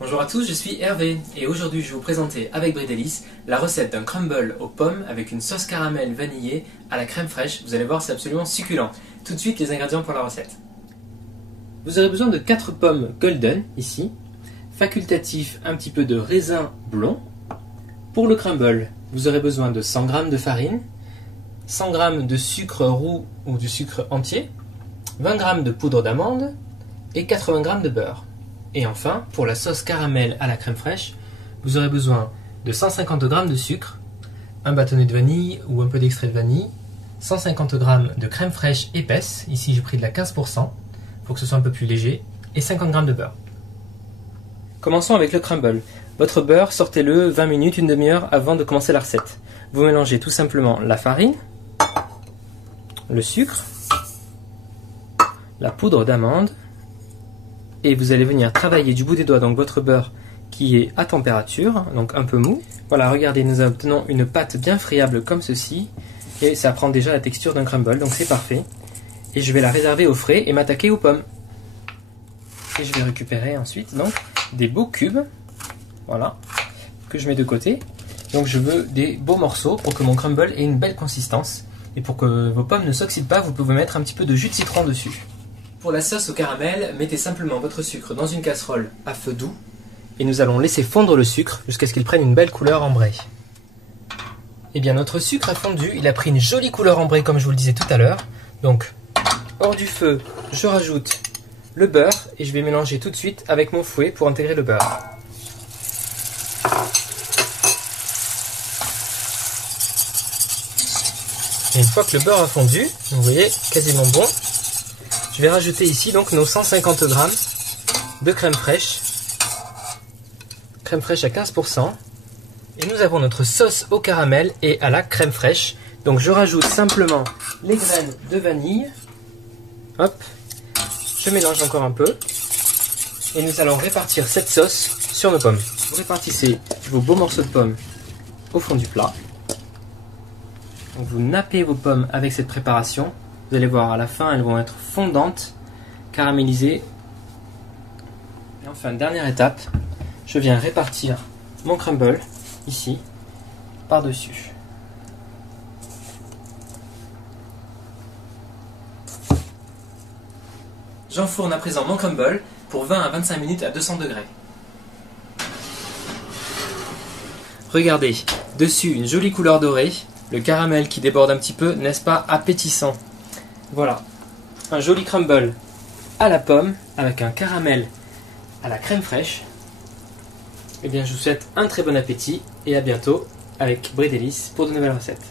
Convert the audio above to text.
Bonjour à tous, je suis Hervé et aujourd'hui je vais vous présenter avec Bridélis la recette d'un crumble aux pommes avec une sauce caramel vanillée à la crème fraîche. Vous allez voir, c'est absolument succulent. Tout de suite les ingrédients pour la recette. Vous aurez besoin de 4 pommes golden ici, facultatif un petit peu de raisin blond. Pour le crumble, vous aurez besoin de 100 g de farine, 100 g de sucre roux ou du sucre entier, 20 g de poudre d'amande et 80 g de beurre. Et enfin, pour la sauce caramel à la crème fraîche, vous aurez besoin de 150 g de sucre, un bâtonnet de vanille ou un peu d'extrait de vanille, 150 g de crème fraîche épaisse, ici j'ai pris de la 15%, pour que ce soit un peu plus léger, et 50 g de beurre. Commençons avec le crumble. Votre beurre, sortez-le 20 minutes, une demi-heure avant de commencer la recette. Vous mélangez tout simplement la farine, le sucre, la poudre d'amande, et vous allez venir travailler du bout des doigts donc votre beurre qui est à température, donc un peu mou. Voilà, regardez, nous obtenons une pâte bien friable comme ceci, et ça prend déjà la texture d'un crumble, donc c'est parfait. Et je vais la réserver au frais et m'attaquer aux pommes. Et je vais récupérer ensuite donc des beaux cubes, voilà, que je mets de côté. Donc je veux des beaux morceaux pour que mon crumble ait une belle consistance. Et pour que vos pommes ne s'oxydent pas, vous pouvez mettre un petit peu de jus de citron dessus. Pour la sauce au caramel, mettez simplement votre sucre dans une casserole à feu doux et nous allons laisser fondre le sucre jusqu'à ce qu'il prenne une belle couleur ambrée. Et bien notre sucre a fondu, il a pris une jolie couleur ambrée comme je vous le disais tout à l'heure. Donc hors du feu, je rajoute le beurre et je vais mélanger tout de suite avec mon fouet pour intégrer le beurre. Et une fois que le beurre a fondu, vous voyez, quasiment bon, je vais rajouter ici donc nos 150 g de crème fraîche à 15%. Et nous avons notre sauce au caramel et à la crème fraîche. Donc je rajoute simplement les graines de vanille. Hop, je mélange encore un peu. Et nous allons répartir cette sauce sur nos pommes. Vous répartissez vos beaux morceaux de pommes au fond du plat. Donc vous nappez vos pommes avec cette préparation. Vous allez voir, à la fin, elles vont être fondantes, caramélisées. Et enfin, dernière étape, je viens répartir mon crumble, ici, par-dessus. J'enfourne à présent mon crumble pour 20 à 25 minutes à 200 degrés. Regardez, dessus une jolie couleur dorée, le caramel qui déborde un petit peu, n'est-ce pas appétissant? Voilà, un joli crumble à la pomme avec un caramel à la crème fraîche. Eh bien, je vous souhaite un très bon appétit et à bientôt avec Bridélis pour de nouvelles recettes.